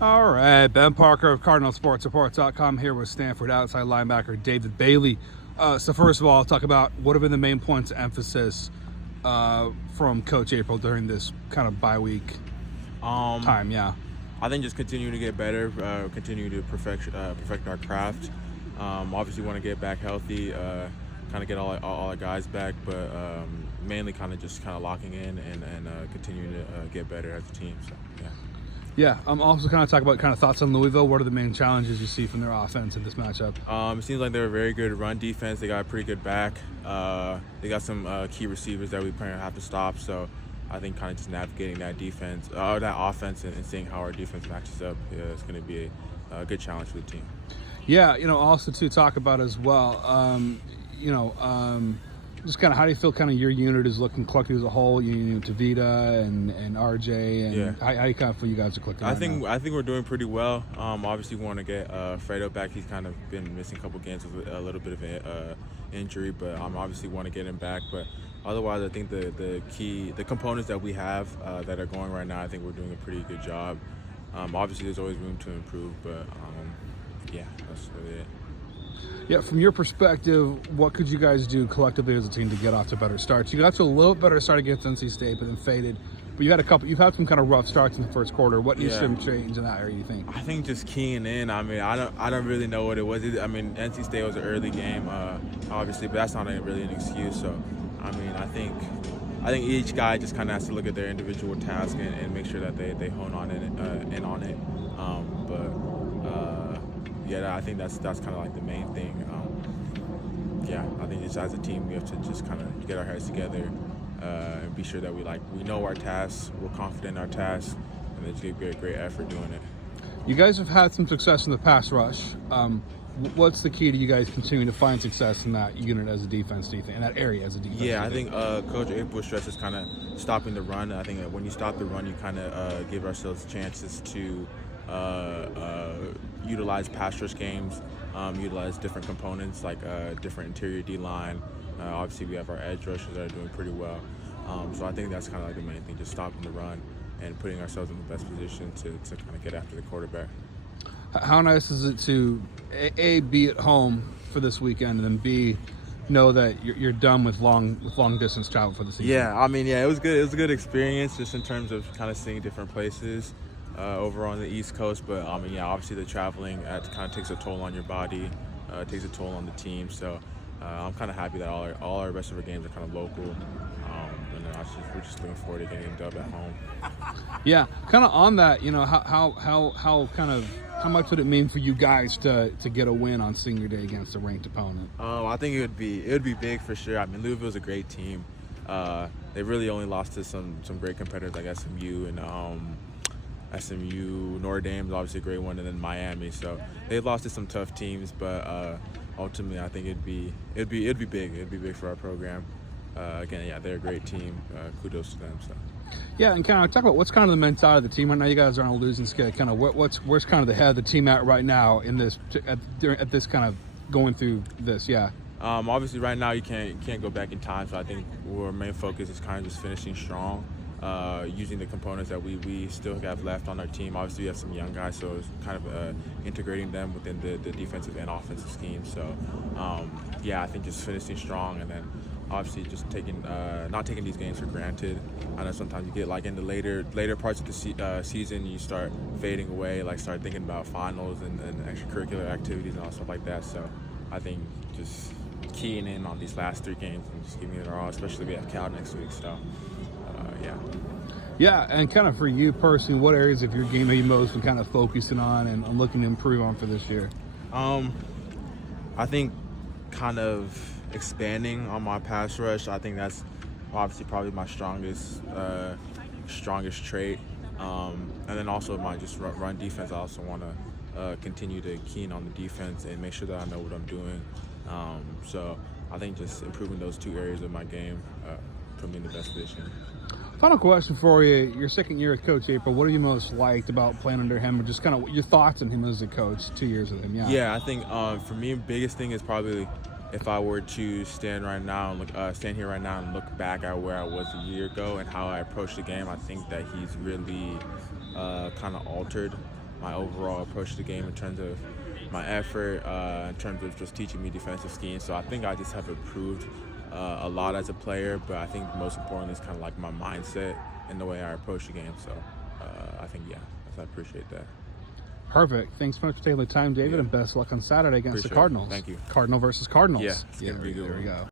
All right, Ben Parker of CardinalSportsReports.com here with Stanford outside linebacker David Bailey. So first of all, I'll talk about what have been the main points of emphasis from Coach April during this kind of bye week time. Yeah, I think just continue to get better, continue to perfect our craft. Obviously, want to get back healthy, kind of get all our guys back, but mainly kind of locking in and continuing to get better as a team. So yeah. yeah. I'm also kind of talk about kind of thoughts on Louisville. What are the main challenges you see from their offense in this matchup? It seems like they're a very good run defense. They got a pretty good back. They got some key receivers that we probably have to stop. So I think kind of just navigating that defense, that offense, and seeing how our defense matches up is going to be a good challenge for the team. Yeah, also to talk about as well. Just kind of how do you feel kind of your unit is looking collectively as a whole? Tavita and RJ and Yeah. how do you kind of feel you guys are clicking? I think we're doing pretty well. Obviously, we want to get Fredo back. He's kind of been missing a couple games with a little bit of an injury, but obviously want to get him back. But otherwise, I think the components that we have that are going right now, I think we're doing a pretty good job. Obviously, there's always room to improve, but yeah, that's really it. Yeah, from your perspective, what could you guys do collectively as a team to get off to better starts? You got to a little better start against NC State, but then faded. But you've had some kind of rough starts in the first quarter. What needs to change in that area, you think? I think just keying in. I mean, I don't really know what it was. I mean, NC State was an early game, obviously, but that's not really an excuse. So, I mean, I think each guy just kind of has to look at their individual task and make sure that they hone on it in on it. Yeah, I think that's kind of like the main thing. Yeah, I think just as a team we have to just kind of get our heads together and be sure that we know our tasks, we're confident in our tasks, and then just give great effort doing it. You guys have had some success in the pass rush. What's the key to you guys continuing to find success in that unit as a defense, do you think, in that area as a defense? Yeah, I think Coach April stresses kind of stopping the run. I think that when you stop the run, you kind of give ourselves chances to utilize pass rush games, utilize different components like different interior D-line. Obviously, we have our edge rushers that are doing pretty well. So I think that's kind of like the main thing, just stopping the run and putting ourselves in the best position to kind of get after the quarterback. How nice is it to A, be at home for this weekend, and then B, know that you're done with long distance travel for the season? Yeah, I mean, yeah, it was good. It was a good experience just in terms of kind of seeing different places over on the East Coast. But I mean, yeah, obviously the traveling kind of takes a toll on your body, takes a toll on the team. So I'm kind of happy that all our rest of our games are kind of local. And then we're just looking forward to getting a dub at home. Yeah, kind of on that, how much would it mean for you guys to get a win on senior day against a ranked opponent? I think it would be big for sure. I mean, Louisville's a great team. They really only lost to some great competitors like SMU and Notre Dame's obviously a great one, and then Miami. So they've lost to some tough teams, but ultimately I think it'd be big. It'd be big for our program. Again, yeah, they're a great team. Kudos to them. So. Yeah, and kind of talk about what's kind of the mentality of the team right now. You guys are on a losing skid. Kind of where's kind of the head of the team at right now in this at this kind of going through this? Yeah. Obviously, right now you can't go back in time. So I think our main focus is kind of just finishing strong, using the components that we still have left on our team. Obviously, we have some young guys, so it's kind of integrating them within the defensive and offensive scheme. So yeah, I think just finishing strong, and then obviously just not taking these games for granted. I know sometimes you get like in the later parts of the season, you start fading away, like start thinking about finals and extracurricular activities and all stuff like that. So I think just keying in on these last 3 games and just giving it our all, especially we have Cal next week. So yeah. Yeah, and kind of for you personally, what areas of your game are you most been kind of focusing on and looking to improve on for this year? I think kind of expanding on my pass rush. I think that's obviously probably my strongest trait. And then also my just run defense. I also want to continue to key in on the defense and make sure that I know what I'm doing. So I think just improving those 2 areas of my game put me in the best position. Final question for you. Your second year with Coach April, what have you most liked about playing under him, or just kind of your thoughts on him as a coach, 2 years with him? Yeah, I think for me, biggest thing is probably if I were to stand here right now and look back at where I was a year ago and how I approached the game, I think that he's really kind of altered my overall approach to the game in terms of my effort, in terms of just teaching me defensive scheme. So I think I just have improved a lot as a player, but I think most importantly is kind of like my mindset and the way I approach the game. So I think, I appreciate that. Perfect. Thanks so much for taking the time, David, and best of luck on Saturday against the Cardinals. Thank you. Cardinal versus Cardinals. Yeah, it's going to be a good There we one. go.